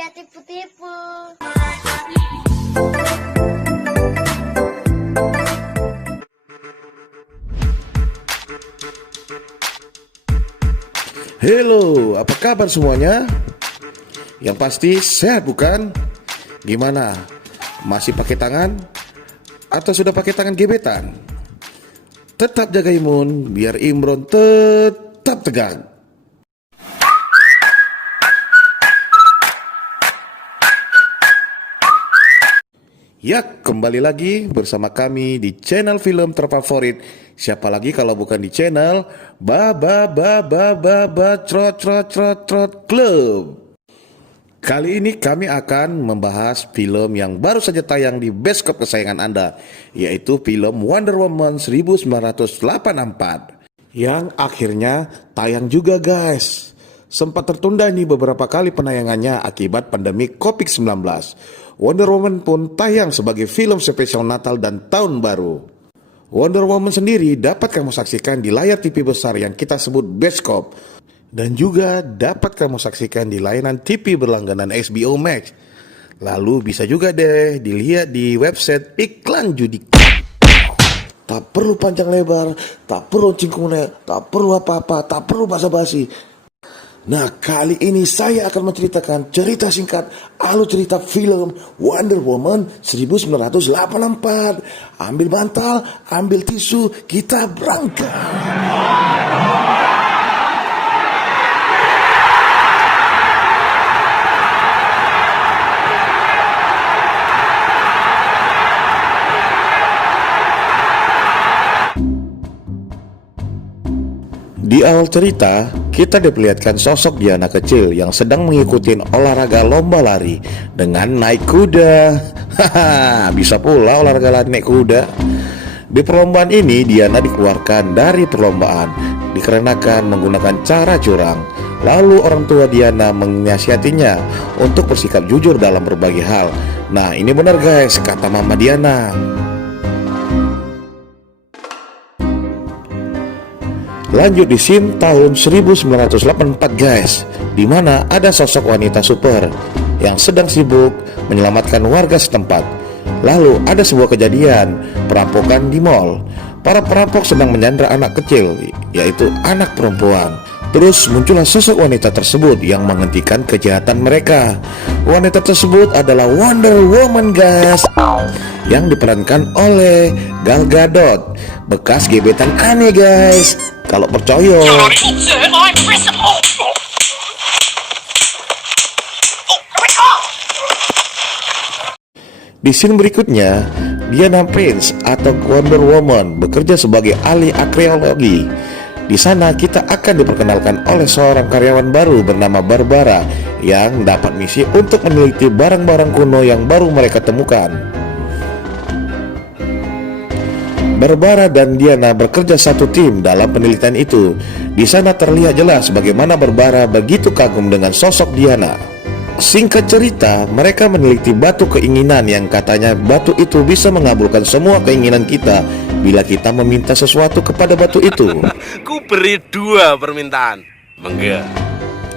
dia tipu-tipu. Halo, apa kabar semuanya? Yang pasti sehat bukan? Gimana? Masih pakai tangan? Atau sudah pakai tangan gebetan? Tetap jaga imun, biar Imron tetap tegang. Ya, kembali lagi bersama kami di channel film terfavorit. Siapa lagi kalau bukan di channel Trot Club. Kali ini kami akan membahas film yang baru saja tayang di bioskop kesayangan Anda, yaitu film Wonder Woman 1984 yang akhirnya tayang juga guys. Sempat tertunda nih beberapa kali penayangannya akibat pandemi COVID-19. Wonder Woman pun tayang sebagai film spesial Natal dan Tahun Baru. Wonder Woman sendiri dapat kamu saksikan di layar TV besar yang kita sebut bioskop, dan juga dapat kamu saksikan di layanan TV berlangganan HBO Max. Lalu bisa juga deh dilihat di website iklan judi. Tak perlu panjang lebar, tak perlu cingkune, tak perlu apa-apa, tak perlu basa-basi. Nah, kali ini saya akan menceritakan cerita singkat alur cerita film Wonder Woman 1984. Ambil bantal, ambil tisu, kita berangkat. Di awal cerita, kita diperlihatkan sosok Diana kecil yang sedang mengikuti olahraga lomba lari dengan naik kuda. Haha, bisa pula olahraga lari naik kuda. Di perlombaan ini, Diana dikeluarkan dari perlombaan dikarenakan menggunakan cara curang. Lalu orang tua Diana menasihatinya untuk bersikap jujur dalam berbagai hal. Nah, ini benar guys, kata Mama Diana. Lanjut di scene tahun 1984 guys, di mana ada sosok wanita super yang sedang sibuk menyelamatkan warga setempat. Lalu ada sebuah kejadian perampokan di mall. Para perampok sedang menyandra anak kecil, yaitu anak perempuan. Terus muncullah sosok wanita tersebut yang menghentikan kejahatan mereka. Wanita tersebut adalah Wonder Woman guys, yang diperankan oleh Gal Gadot, bekas gebetan aneh guys. Kalau percaya. Di scene berikutnya, Diana Prince atau Wonder Woman bekerja sebagai ahli arkeologi. Di sana kita akan diperkenalkan oleh seorang karyawan baru bernama Barbara yang dapat misi untuk meneliti barang-barang kuno yang baru mereka temukan. Barbara dan Diana bekerja satu tim dalam penelitian itu. Di sana terlihat jelas bagaimana Barbara begitu kagum dengan sosok Diana. Singkat cerita, mereka meneliti batu keinginan yang katanya batu itu bisa mengabulkan semua keinginan kita bila kita meminta sesuatu kepada batu itu. Ku beri 2 permintaan. Mangga.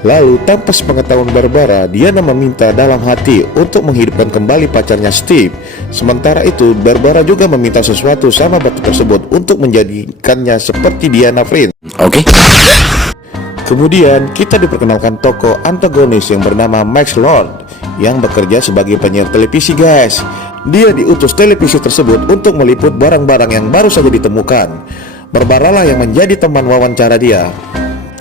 Lalu tanpa sepengetahuan Barbara, Diana meminta dalam hati untuk menghidupkan kembali pacarnya Steve. Sementara itu, Barbara juga meminta sesuatu sama batu tersebut untuk menjadikannya seperti Diana Prince. Oke. Kemudian kita diperkenalkan tokoh antagonis yang bernama Max Lord yang bekerja sebagai penyiar televisi guys. Dia diutus televisi tersebut untuk meliput barang-barang yang baru saja ditemukan. Barbara lah yang menjadi teman wawancara dia.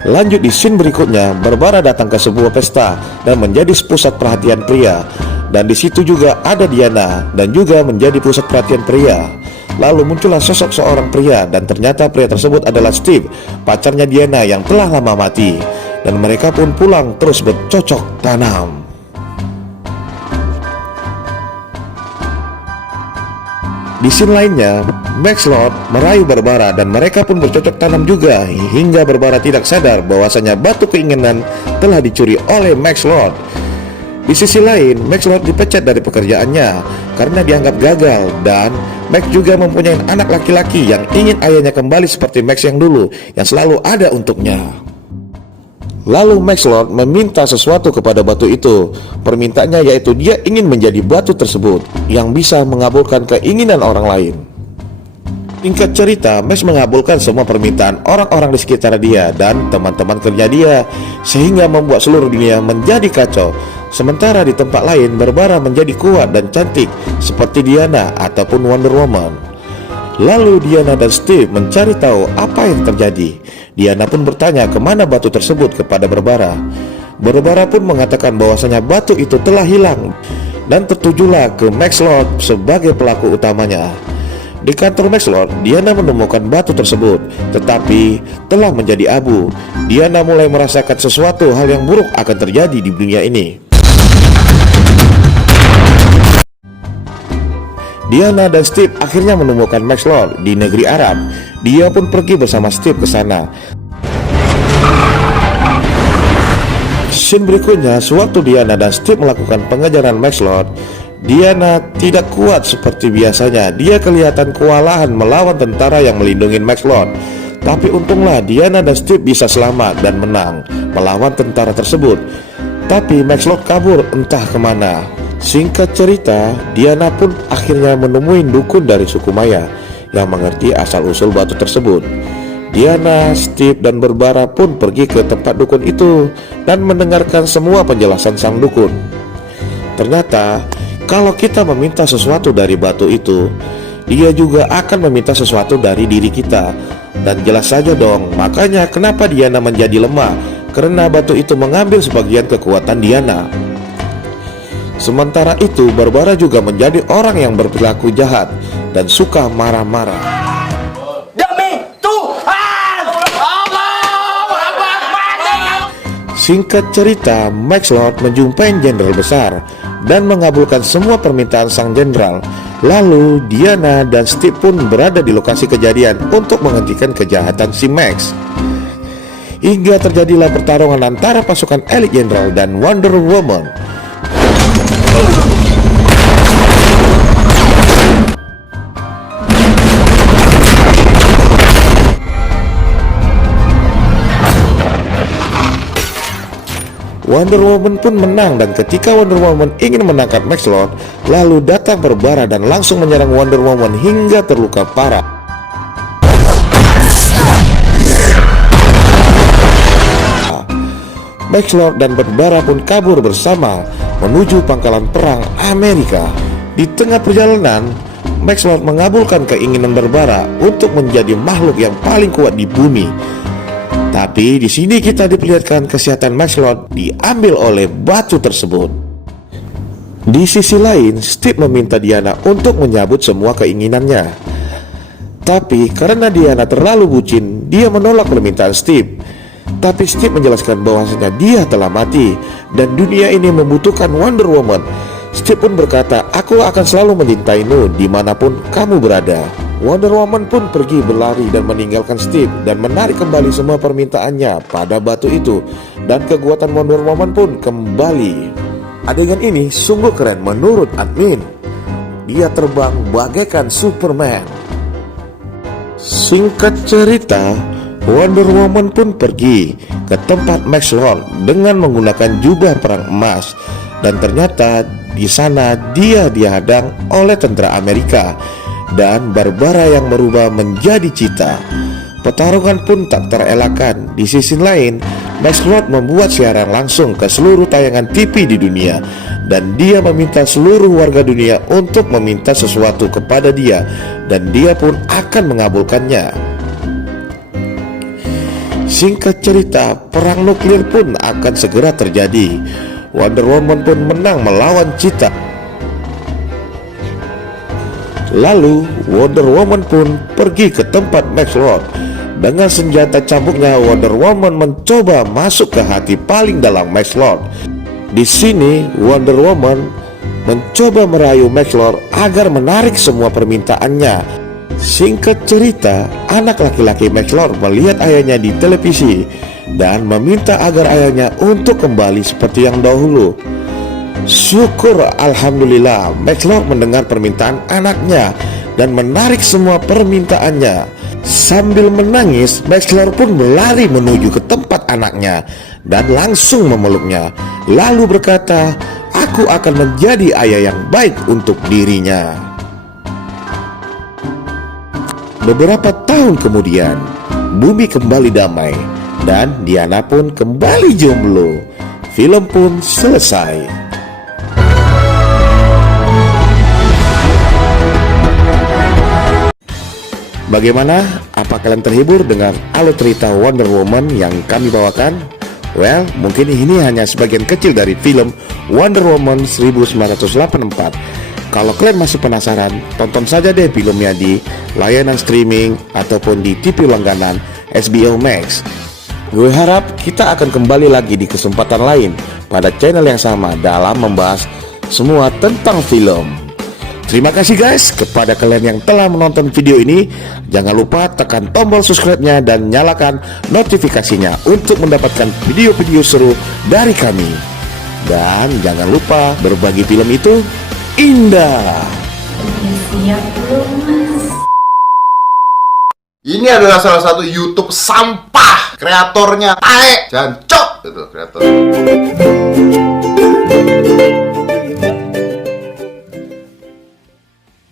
Lanjut di scene berikutnya, Barbara datang ke sebuah pesta dan menjadi pusat perhatian pria. Dan di situ juga ada Diana dan juga menjadi pusat perhatian pria. Lalu muncullah sosok seorang pria dan ternyata pria tersebut adalah Steve, pacarnya Diana yang telah lama mati. Dan mereka pun pulang terus bercocok tanam. Di scene lainnya, Max Lord merayu Barbara dan mereka pun bercocok tanam juga hingga Barbara tidak sadar bahwasanya batu keinginan telah dicuri oleh Max Lord. Di sisi lain, Max Lord dipecat dari pekerjaannya karena dianggap gagal dan Max juga mempunyai anak laki-laki yang ingin ayahnya kembali seperti Max yang dulu yang selalu ada untuknya. Lalu Max Lord meminta sesuatu kepada batu itu. Permintaannya yaitu dia ingin menjadi batu tersebut yang bisa mengabulkan keinginan orang lain. Singkat cerita, Max mengabulkan semua permintaan orang-orang di sekitar dia dan teman-teman kerja dia, sehingga membuat seluruh dunia menjadi kacau. Sementara di tempat lain, Barbara menjadi kuat dan cantik seperti Diana ataupun Wonder Woman. Lalu Diana dan Steve mencari tahu apa yang terjadi. Diana pun bertanya kemana batu tersebut kepada Barbara. Barbara pun mengatakan bahwasanya batu itu telah hilang dan tertujulah ke Max Lord sebagai pelaku utamanya. Di kantor Max Lord, Diana menemukan batu tersebut, tetapi telah menjadi abu. Diana mulai merasakan sesuatu hal yang buruk akan terjadi di dunia ini. Diana dan Steve akhirnya menemukan Max Lord di negeri Arab. Dia pun pergi bersama Steve ke sana. Scene berikutnya, sewaktu Diana dan Steve melakukan pengejaran Max Lord, Diana tidak kuat seperti biasanya. Dia kelihatan kewalahan melawan tentara yang melindungi Max Lord. Tapi untunglah Diana dan Steve bisa selamat dan menang melawan tentara tersebut. Tapi Max Lord kabur entah kemana. Singkat cerita, Diana pun akhirnya menemui dukun dari suku Maya yang mengerti asal-usul batu tersebut. Diana, Steve, dan Barbara pun pergi ke tempat dukun itu dan mendengarkan semua penjelasan sang dukun. Ternyata kalau kita meminta sesuatu dari batu itu, dia juga akan meminta sesuatu dari diri kita. Dan jelas saja dong, makanya kenapa Diana menjadi lemah, karena batu itu mengambil sebagian kekuatan Diana. Sementara itu, Barbara juga menjadi orang yang berperilaku jahat dan suka marah-marah. Demi Tuhan! Singkat cerita, Max Lord menjumpai jenderal besar dan mengabulkan semua permintaan sang jenderal. Lalu Diana dan Steve pun berada di lokasi kejadian untuk menghentikan kejahatan si Max. Hingga terjadilah pertarungan antara pasukan elit jenderal dan Wonder Woman. Wonder Woman pun menang, dan ketika Wonder Woman ingin menangkap Max Lord, lalu datang Barbara dan langsung menyerang Wonder Woman hingga terluka parah. Max Lord dan Barbara pun kabur bersama menuju pangkalan perang Amerika. Di tengah perjalanan, Max Lord mengabulkan keinginan Barbara untuk menjadi makhluk yang paling kuat di bumi. Tapi di sini kita diperlihatkan kesehatan Max Lord diambil oleh batu tersebut. Di sisi lain, Steve meminta Diana untuk menyambut semua keinginannya. Tapi karena Diana terlalu bucin, dia menolak permintaan Steve. Tapi Steve menjelaskan bahwasanya dia telah mati dan dunia ini membutuhkan Wonder Woman. Steve pun berkata, "Aku akan selalu mencintaimu dimanapun kamu berada." Wonder Woman pun pergi berlari dan meninggalkan Steve dan menarik kembali semua permintaannya pada batu itu, dan kekuatan Wonder Woman pun kembali. Adegan ini sungguh keren menurut admin. Dia terbang bagaikan Superman. Singkat cerita, Wonder Woman pun pergi ke tempat Max Lord dengan menggunakan jubah perang emas, dan ternyata di sana dia dihadang oleh tentara Amerika dan Barbara yang berubah menjadi cheetah. Pertarungan pun tak terelakkan. Di sisi lain, Max Lord membuat siaran langsung ke seluruh tayangan TV di dunia, dan dia meminta seluruh warga dunia untuk meminta sesuatu kepada dia, dan dia pun akan mengabulkannya. Singkat cerita, perang nuklir pun akan segera terjadi. Wonder Woman pun menang melawan cheetah. Lalu Wonder Woman pun pergi ke tempat Max Lord. Dengan senjata cambuknya, Wonder Woman mencoba masuk ke hati paling dalam Max Lord. Di sini Wonder Woman mencoba merayu Max Lord agar menarik semua permintaannya. Singkat cerita, anak laki-laki Max Lord melihat ayahnya di televisi dan meminta agar ayahnya untuk kembali seperti yang dahulu. Syukur alhamdulillah, Max Lord mendengar permintaan anaknya dan menarik semua permintaannya. Sambil menangis, Maxler pun berlari menuju ke tempat anaknya dan langsung memeluknya, lalu berkata, "Aku akan menjadi ayah yang baik untuk dirinya." Beberapa tahun kemudian, bumi kembali damai dan Diana pun kembali jomblo. Film pun selesai. Bagaimana? Apa kalian terhibur dengan alur cerita Wonder Woman yang kami bawakan? Well, mungkin ini hanya sebagian kecil dari film Wonder Woman 1984. Kalau kalian masih penasaran, tonton saja deh filmnya di layanan streaming ataupun di TV langganan HBO Max. Gue harap kita akan kembali lagi di kesempatan lain pada channel yang sama dalam membahas semua tentang film. Terima kasih guys kepada kalian yang telah menonton video ini. Jangan lupa tekan tombol subscribe-nya dan nyalakan notifikasinya untuk mendapatkan video-video seru dari kami. Dan jangan lupa berbagi film itu indah. Siap belum, Mas? Ini adalah salah satu YouTube sampah. Kreatornya tae, jancok gitu kreator.